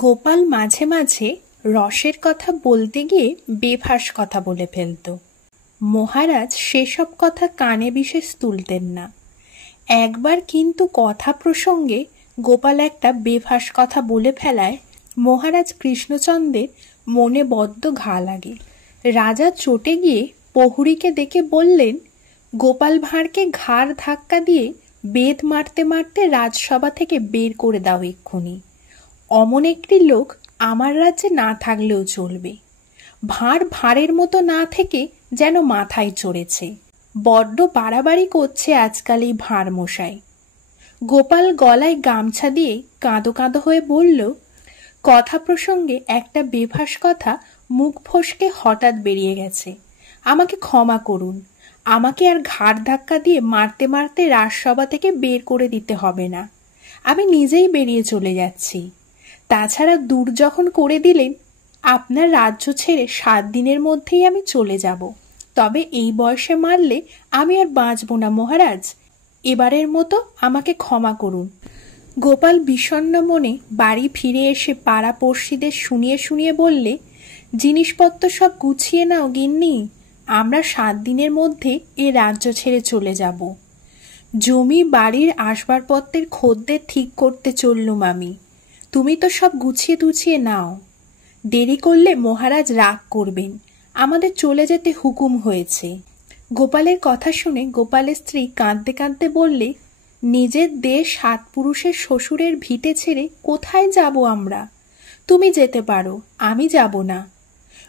গোপাল মাঝে মাঝে রসের কথা বলতে গিয়ে বেফাঁস কথা বলে ফেলত। মহারাজ সেসব কথা কানে বিশেষ তুলতেন না। একবার কিন্তু কথা প্রসঙ্গে গোপাল একটা বেফাঁস কথা বলে ফেলায় মহারাজ কৃষ্ণচন্দ্রের মনে বড্ড ঘা লাগে। রাজা চটে গিয়ে প্রহরীকে ডেকে বললেন, গোপাল ভাঁড়কে ঘাড় ধাক্কা দিয়ে বেত মারতে মারতে রাজসভা থেকে বের করে দাও এক্ষুনি। অমন একটি লোক আমার রাজ্যে না থাকলেও চলবে। ভাঁড় ভাঁড়ের মতো না থেকে যেন মাথায় চড়েছে। বড্ড বাড়াবাড়ি করছে আজকাল এই ভাঁড় মশাই। গোপাল গলায় গামছা দিয়ে কাঁদো কাঁদো হয়ে বলল, কথা প্রসঙ্গে একটা বেফাঁস কথা মুখ ফসকে হঠাৎ বেরিয়ে গেছে। আমাকে ক্ষমা করুন। আমাকে আর ঘাড় ধাক্কা দিয়ে মারতে মারতে রাজসভা থেকে বের করে দিতে হবে না। আমি নিজেই বেরিয়ে চলে যাচ্ছি। তাছাড়া দূর যখন করে দিলেন, আপনার রাজ্য ছেড়ে 7 দিনের মধ্যেই আমি চলে যাব। তবে এই বয়সে মারলে আমি আর বাঁচব না মহারাজ। এবারের মতো আমাকে ক্ষমা করুন। গোপাল বিষণ্ণ মনে বাড়ি ফিরে এসে পাড়া পড়শিদের শুনিয়ে শুনিয়ে বললে, জিনিসপত্র সব গুছিয়ে নাও গিন্নি। আমরা 7 দিনের মধ্যে এ রাজ্য ছেড়ে চলে যাব। জমি বাড়ির আসবাবপত্রের খদ্দের ঠিক করতে চললুম আমি। তুমি তো সব গুছিয়ে টুছিয়ে নাও। দেরি করলে মহারাজ রাগ করবেন। আমাদের চলে যেতে হুকুম হয়েছে। গোপালের কথা শুনে গোপালের স্ত্রী কাঁদতে কাঁদতে বললে, নিজের দেশ 7 পুরুষের শ্বশুরের ভিটে ছেড়ে কোথায় যাব আমরা? তুমি যেতে পারো, আমি যাব না।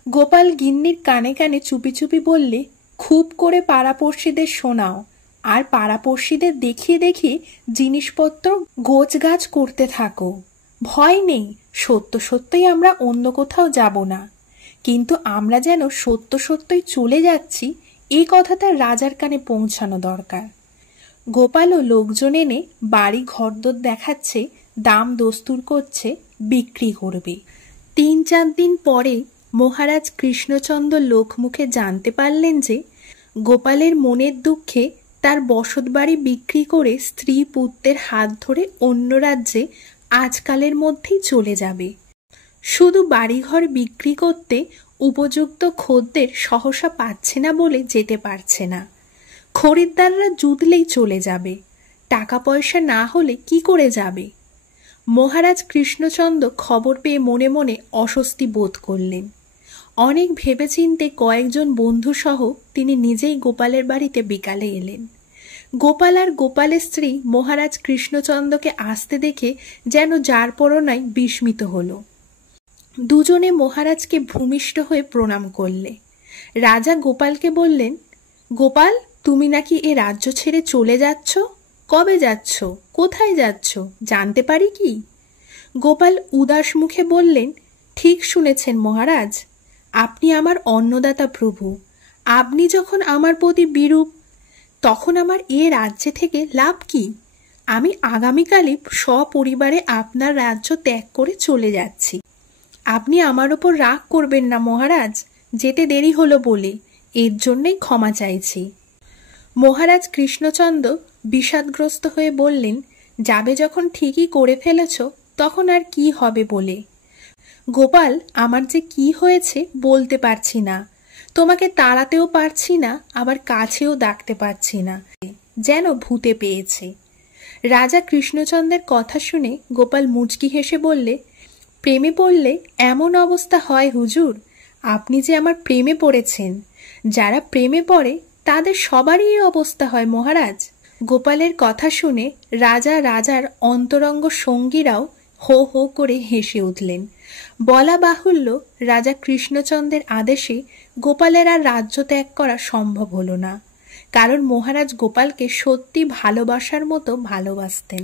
গোপাল গিন্নির কানে কানে চুপি চুপি বললে, খুব করে পাড়াপড়শিদের শোনাও, আর পাড়াপড়শিদের দেখিয়ে দেখিয়ে জিনিসপত্র গোছগাছ করতে থাকো। ভয় নেই, সত্য সত্যই আমরা অন্য কোথাও যাব না। কিন্তু আমরা যেন সত্য সত্যই চলে যাচ্ছি এই কথাটা রাজার কানে পৌঁছানো দরকার। গোপালও লোকজন এনে বাড়ি ঘরদোর দেখাচ্ছে, দাম দস্তুর করছে, বিক্রি করবে। 3-4 দিন পরে মহারাজ কৃষ্ণচন্দ্র লোকমুখে জানতে পারলেন যে গোপালের মনের দুঃখে তার বসতবাড়ি বিক্রি করে স্ত্রী পুত্রের হাত ধরে অন্য রাজ্যে আজকালের মধ্যেই চলে যাবে। শুধু বাড়িঘর বিক্রি করতে উপযুক্ত খদ্দের সহসা পাচ্ছে না বলে যেতে পারছে না। খরিদ্দাররা জুটলেই চলে যাবে। টাকা পয়সা না হলে কি করে যাবে? মহারাজ কৃষ্ণচন্দ্র খবর পেয়ে মনে মনে অস্বস্তি বোধ করলেন। অনেক ভেবেচিন্তে কয়েকজন বন্ধুসহ তিনি নিজেই গোপালের বাড়িতে বিকালে এলেন। গোপাল আর গোপালের স্ত্রী মহারাজ কৃষ্ণচন্দ্রকে আসতে দেখে যেন যার পরনায় বিস্মিত হল। দুজনে মহারাজকে ভূমিষ্ঠ হয়ে প্রণাম করলে। রাজা গোপালকে বললেন, গোপাল, তুমি নাকি এ রাজ্য ছেড়ে চলে যাচ্ছ? কবে যাচ্ছ? কোথায় যাচ্ছ? জানতে পারি কি? গোপাল উদাস মুখে বললেন, ঠিক শুনেছেন মহারাজ। আপনি আমার অন্নদাতা প্রভু। আপনি যখন আমার প্রতি বিরূপ, তখন আমার এ রাজ্যে থেকে লাভ কি? আমি আগামীকালই সপরিবারে আপনার রাজ্য ত্যাগ করে চলে যাচ্ছি। আপনি আমার ওপর রাগ করবেন না মহারাজ। যেতে দেরি হলো বলে, এর জন্যই ক্ষমা চাইছি। মহারাজ কৃষ্ণচন্দ্র বিষাদগ্রস্ত হয়ে বললেন, যাবে যখন ঠিকই করে ফেলেছ, তখন আর কি হবে বলে? গোপাল, আমার যে কি হয়েছে বলতে পারছি না। তোমাকে তাড়াতেও পারছি না, আবার কাছেও ডাকতে পারছি না, যেন ভূতে পেয়েছে। রাজা কৃষ্ণচন্দ্রের কথা শুনে গোপাল মুচকি হেসে বললে, প্রেমে পড়লে এমন অবস্থা হয় হুজুর? আপনি যে আমার প্রেমে পড়েছেন। যারা প্রেমে পড়ে তাদের সবারই এই অবস্থা হয় মহারাজ। গোপালের কথা শুনে রাজা রাজার অন্তরঙ্গ সঙ্গীরাও হো হো করে হেসে উঠলেন। বলা বাহুল্য, রাজা কৃষ্ণচন্দ্রের আদেশে গোপালের আর রাজ্য ত্যাগ করা সম্ভব হলো না, কারণ মহারাজ গোপালকে সত্যি ভালোবাসার মতো ভালোবাসতেন।